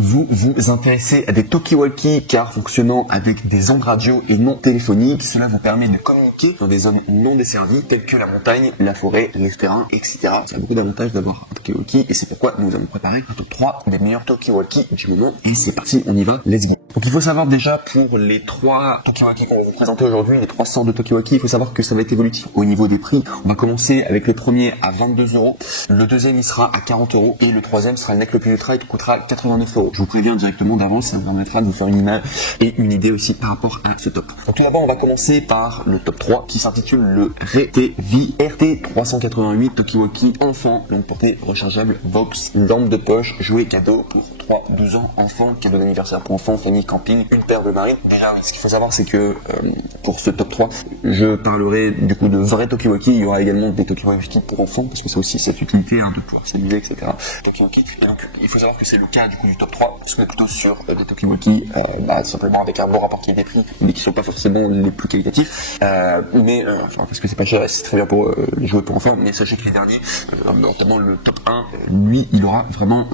Vous vous intéressez à des talkie-walkie car fonctionnant avec des ondes radio et non téléphoniques. Cela vous permet de communiquer dans des zones non desservies telles que la montagne, la forêt, les terrains, etc. Ça a beaucoup d'avantages d'avoir un talkie-walkie et c'est pourquoi nous avons préparé un top 3 des meilleurs talkie-walkie du moment. Et c'est parti, on y va, let's go. Donc il faut savoir déjà pour les 3 talkie-walkie qu'on va vous présenter aujourd'hui, les 300 de talkie-walkie, il faut savoir que ça va être évolutif au niveau des prix. On va commencer avec le premier à 22 €, le deuxième il sera à 40 € et le troisième sera le NEC le plus ultra et coûtera 89 €. Je vous préviens directement d'avance, ça vous permettra de vous faire une image et une idée aussi par rapport à ce top. Donc tout d'abord on va commencer par le top 3 qui s'intitule le RTV RT388 talkie-walkie enfant, longue portée rechargeable, box, lampe de poche, jouet cadeau pour 3-12 ans, enfant, cadeau d'anniversaire pour enfants, famille, camping, une paire de marines. Déjà, ce qu'il faut savoir c'est que pour ce top 3, je parlerai du coup de vrais talkie-walkie, il y aura également des talkie-walkie pour enfants parce que c'est aussi cette utilité de pouvoir s'amuser, etc. Talkie-walkie. Et donc il faut savoir que c'est le cas du coup du top 3, parce qu'on est plutôt sur des talkie-walkie simplement avec un bon rapport qualité-prix, mais qui sont pas forcément les plus qualitatifs, parce que c'est pas cher et c'est très bien pour les jouets pour enfants, mais sachez que les derniers, notamment le top 1, lui il aura vraiment,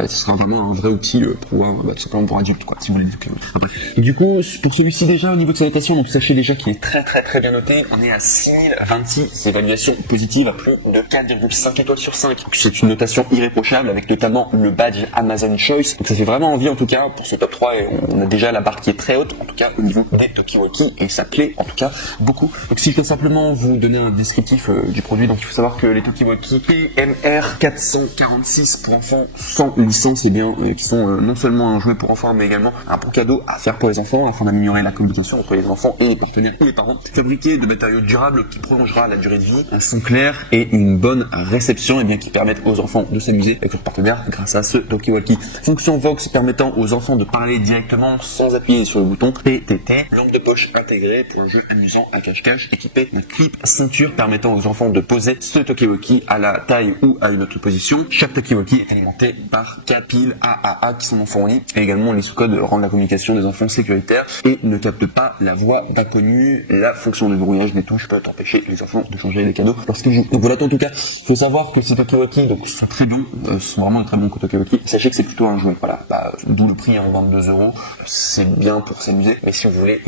ce sera vraiment un vrai outil pour pouvoir, tout simplement pour adultes quoi, si vous voulez des talkie-walkie. Et du coup, pour celui-ci déjà au niveau de sa notation, donc sachez déjà qu'il est très très très bien noté, on est à 6026 évaluations positives à plus de 4,5 étoiles sur 5. Donc, c'est une notation irréprochable avec notamment le badge Amazon Choice. Donc ça fait vraiment envie en tout cas pour ce top 3 et on a déjà la barre qui est très haute en tout cas au niveau des talkie-walkie et ça plaît en tout cas beaucoup. Donc si je peux simplement vous donner un descriptif du produit, donc il faut savoir que les talkie-walkie PMR 446 pour enfants sans licence qui sont non seulement un jouet pour enfants mais également un bon cadeau à faire pour les enfants afin d'améliorer la communication entre les enfants et les partenaires et les parents. Fabriqué de matériaux durables qui prolongera la durée de vie, un son clair et une bonne réception qui permettent aux enfants de s'amuser avec leurs partenaires grâce à ce talkie-walkie. Fonction Vox permettant aux enfants de parler directement sans appuyer sur le bouton PTT. Lampe de poche intégrée pour un jeu amusant à cache-cache équipé d'un clip ceinture permettant aux enfants de poser ce talkie-walkie à la taille ou à une autre position. Chaque talkie-walkie est alimenté par 4 piles AAA qui sont fournies et également les sous-codes rendent la communication des enfants sécuritaire et ne captent pas la voix d'inconnu. La fonction de verrouillage des touches peut empêcher les enfants de changer les cadeaux lorsqu'ils jouent. Donc voilà, en tout cas, il faut savoir que ces talkie-walkie sont très bons, sont vraiment de très bons talkie-walkie. Sachez que c'est plutôt un jouet, voilà, d'où le prix en 22 €. C'est bien pour s'amuser, mais si vous voulez,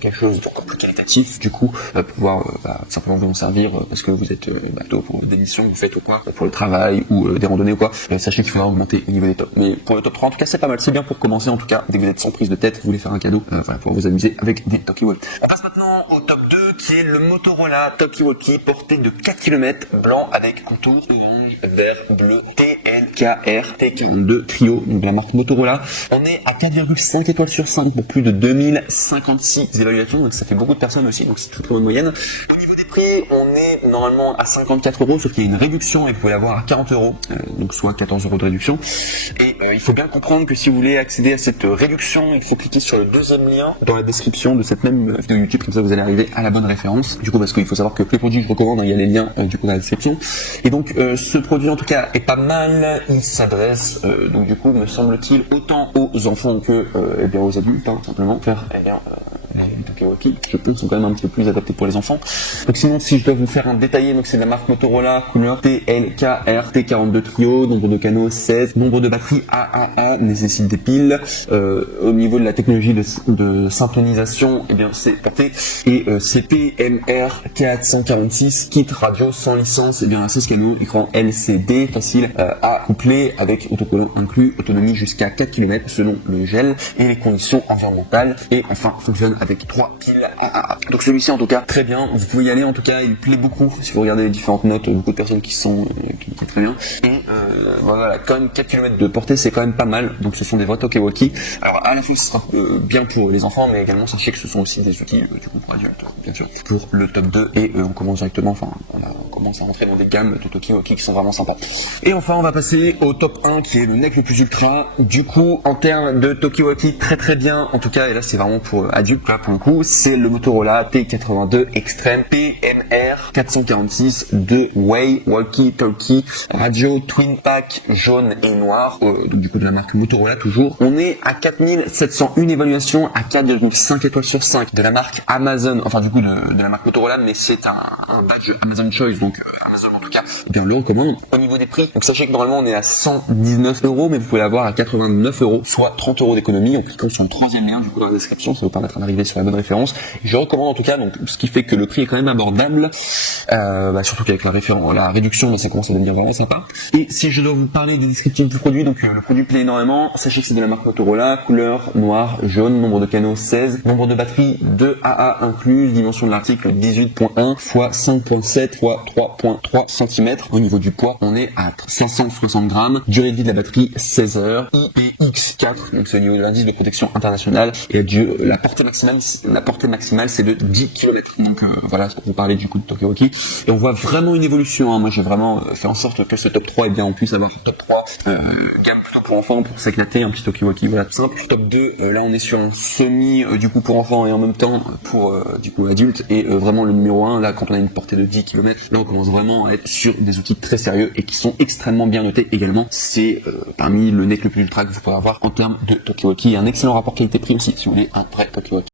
quelque chose d'encore plus qualitatif, du coup, pouvoir simplement vous en servir parce que vous êtes pour des missions que vous faites ou quoi, pour le travail ou des randonnées ou quoi. Sachez qu'il faudra augmenter au niveau des tops. Mais pour le top 3, en tout cas, c'est pas mal, c'est bien pour commencer en tout cas. Dès que vous êtes sans prise de tête, vous voulez faire un cadeau, pour vous amuser avec des talkie-walkie. On passe maintenant au top 2 qui est le Motorola talkie-walkie porté de 4 km blanc avec contour orange, vert, bleu, TLKR T42 Trio, donc de la marque Motorola. On est à 4,5 étoiles sur 5 pour plus de 2056 évaluations, donc ça fait beaucoup de personnes aussi, donc c'est très très bonne moyenne. Au niveau des prix, on est normalement à 54 €, sauf qu'il y a une réduction et vous pouvez l'avoir à 40 €, donc soit 14 € de réduction. Et il faut bien comprendre que si vous voulez accéder à cette réduction, il faut cliquer sur le deuxième lien dans la description de cette même vidéo YouTube, comme ça vous allez arriver à la bonne référence. Du coup, parce qu'il faut savoir que les produits que je recommande, il y a les liens du coup dans la description. Et donc ce produit en tout cas est pas mal, il s'adresse donc du coup me semble-t-il autant aux enfants que aux adultes, simplement faire les talkie-walkie, je pense, sont quand même un petit peu plus adaptés pour les enfants. Donc sinon, si je dois vous faire un détaillé, donc c'est de la marque Motorola, couleur TLKR T42 Trio, nombre de canaux 16, nombre de batteries AAA, nécessite des piles. Au niveau de la technologie de synchronisation, c'est porté et CPMR 446, kit radio sans licence, 16 canaux, écran LCD, facile à coupler avec autocollant inclus, autonomie jusqu'à 4 km selon le gel et les conditions environnementales et enfin fonctionne avec 3 piles AAA. Donc celui-ci en tout cas très bien, vous pouvez y aller, en tout cas il plaît beaucoup si vous regardez les différentes notes, beaucoup de personnes qui sont très bien et voilà, quand même 4 km de portée c'est quand même pas mal, donc ce sont des vrais talkie-walkie. Alors à la fois ce sera bien pour les enfants mais également sachez que ce sont aussi des outils du coup pour adultes bien sûr pour le top 2 et on commence directement, on commence à rentrer dans des gammes de talkie-walkie qui sont vraiment sympas. Et enfin on va passer au top 1 qui est le NEC le plus ultra, du coup en termes de talkie-walkie très très bien en tout cas, et là c'est vraiment pour adultes là pour le coup, c'est le Motorola T82 Extreme PMR 446 de Way Walkie Talkie radio Twin Pack jaune et noir, donc du coup de la marque Motorola toujours. On est à 4701 évaluations à 4,5 étoiles sur 5 de la marque Amazon, enfin du coup de la marque Motorola, mais c'est un badge Amazon Choice, donc Amazon en tout cas, eh bien, le recommande. Au niveau des prix, donc sachez que normalement on est à 119 €, mais vous pouvez l'avoir à 89 €, soit 30 € d'économie en cliquant sur le troisième lien du coup dans la description, ça vous permettra d'arriver sur la bonne référence. Et je recommande en tout cas, donc ce qui fait que le prix est quand même abordable, surtout qu'avec la réduction, mais ça commence à devenir vraiment sympa. Et si je dois vous parler des descriptifs du produit, donc le produit plaît énormément. Sachez que c'est de la marque Motorola, couleur noir, jaune, nombre de canaux 16, nombre de batteries 2 AA incluse, dimension de l'article 18.1 x 5.7 x 3.3 cm. Au niveau du poids, on est à 560 grammes. Durée de vie de la batterie 16 heures. IPX4, donc c'est au niveau de l'indice de protection internationale. Et la portée maximale, c'est de 10 km. Donc voilà, ce qu'on vous parlait du coup de Tokiwoki. Et on voit vraiment une évolution. Moi, j'ai vraiment fait en sorte que ce top 3, eh bien, on puisse avoir top 3 gamme plutôt pour enfants, pour s'éclater, un petit Tokiwoki, voilà, tout simple. Top 2, là, on est sur un semi du coup pour enfants et en même temps pour du coup adultes. Et vraiment le numéro 1, là, quand on a une portée de 10 km, là, on commence vraiment à être sur des outils très sérieux et qui sont extrêmement bien notés également. C'est parmi le NEC le plus ultra que vous pourrez avoir en termes de Tokiwoki. Un excellent rapport qualité-prix aussi, si vous voulez un vrai Tokiwoki.